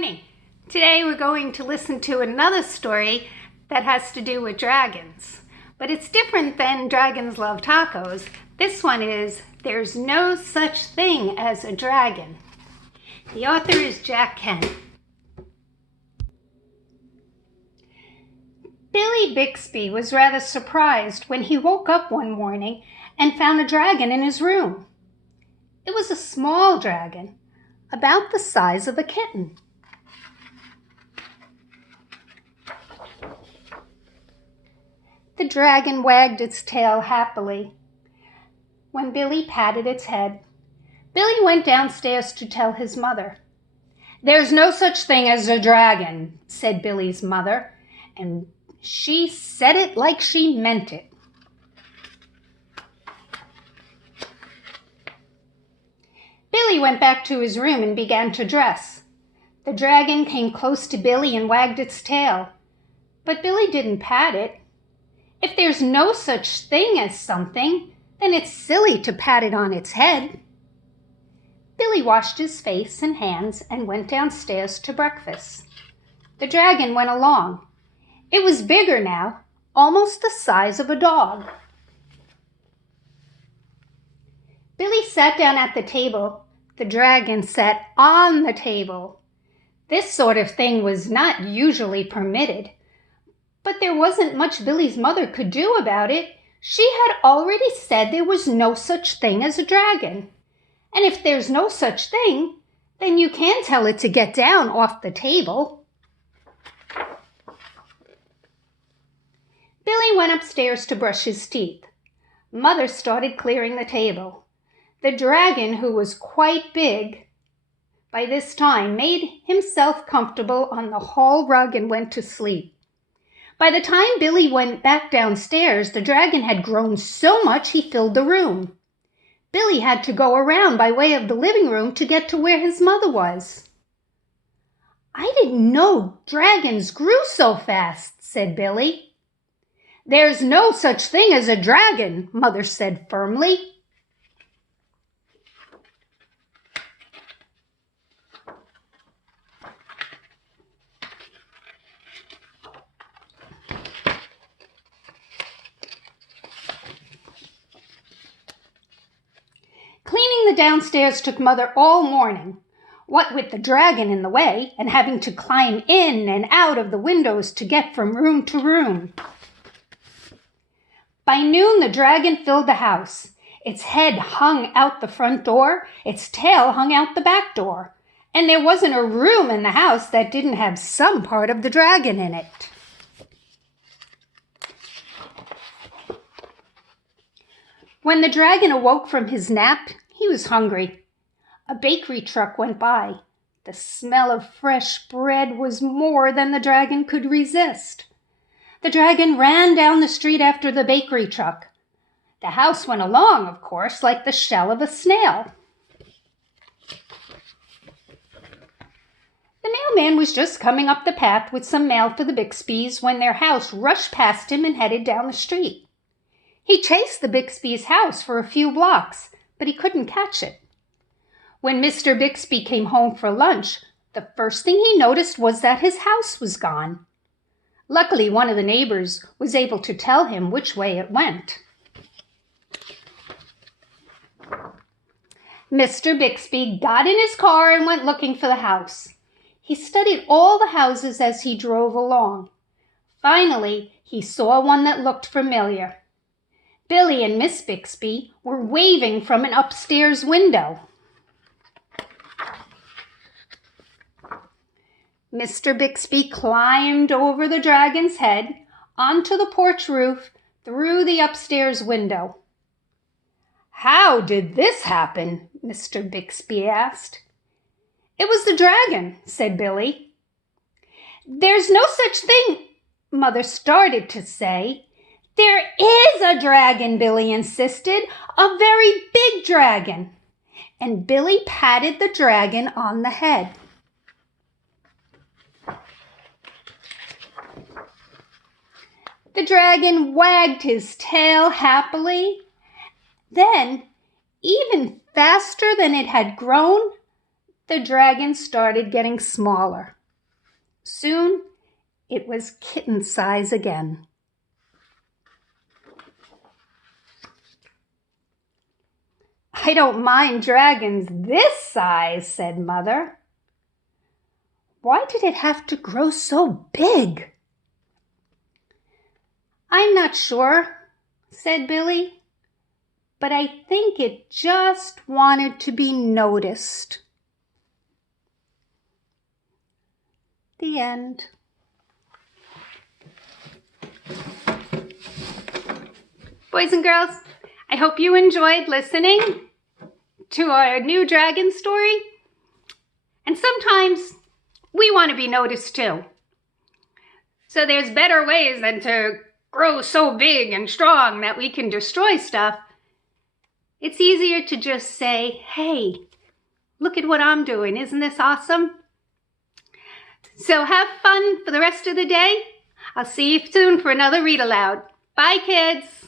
Morning. Today we're going to listen to another story that has to do with dragons. But it's different than Dragons Love Tacos. This one is There's No Such Thing as a Dragon. The author is Jack Kent. Billy Bixby was rather surprised when he woke up one morning and found a dragon in his room. It was a small dragon, about the size of a kitten. The dragon wagged its tail happily when Billy patted its head. Billy went downstairs to tell his mother. "There's no such thing as a dragon," said Billy's mother, and she said it like she meant it. Billy went back to his room and began to dress. The dragon came close to Billy and wagged its tail, but Billy didn't pat it. If there's no such thing as something, then it's silly to pat it on its head. Billy washed his face and hands and went downstairs to breakfast. The dragon went along. It was bigger now, almost the size of a dog. Billy sat down at the table. The dragon sat on the table. This sort of thing was not usually permitted, but there wasn't much Billy's mother could do about it. She had already said there was no such thing as a dragon. And if there's no such thing, then you can tell it to get down off the table. Billy went upstairs to brush his teeth. Mother started clearing the table. The dragon, who was quite big, by this time made himself comfortable on the hall rug and went to sleep. By the time Billy went back downstairs, the dragon had grown so much he filled the room. Billy had to go around by way of the living room to get to where his mother was. "I didn't know dragons grew so fast," said Billy. "There's no such thing as a dragon," Mother said firmly. Cleaning the downstairs took Mother all morning, what with the dragon in the way and having to climb in and out of the windows to get from room to room. By noon, the dragon filled the house. Its head hung out the front door, its tail hung out the back door, and there wasn't a room in the house that didn't have some part of the dragon in it. When the dragon awoke from his nap, he was hungry. A bakery truck went by. The smell of fresh bread was more than the dragon could resist. The dragon ran down the street after the bakery truck. The house went along, of course, like the shell of a snail. The mailman was just coming up the path with some mail for the Bixbys when their house rushed past him and headed down the street. He chased the Bixby's house for a few blocks, but he couldn't catch it. When Mr. Bixby came home for lunch, the first thing he noticed was that his house was gone. Luckily, one of the neighbors was able to tell him which way it went. Mr. Bixby got in his car and went looking for the house. He studied all the houses as he drove along. Finally, he saw one that looked familiar. Billy and Miss Bixby were waving from an upstairs window. Mr. Bixby climbed over the dragon's head, onto the porch roof, through the upstairs window. "How did this happen?" Mr. Bixby asked. "It was the dragon," said Billy. "There's no such thing," Mother started to say. "There is a dragon," Billy insisted, "a very big dragon." And Billy patted the dragon on the head. The dragon wagged his tail happily. Then, even faster than it had grown, the dragon started getting smaller. Soon, it was kitten size again. "I don't mind dragons this size," said Mother. "Why did it have to grow so big?" "I'm not sure," said Billy, "but I think it just wanted to be noticed." The end. Boys and girls, I hope you enjoyed listening to our new dragon story. And sometimes we want to be noticed too. So there's better ways than to grow so big and strong that we can destroy stuff. It's easier to just say, "Hey, look at what I'm doing. Isn't this awesome?" So have fun for the rest of the day. I'll see you soon for another read aloud. Bye, kids.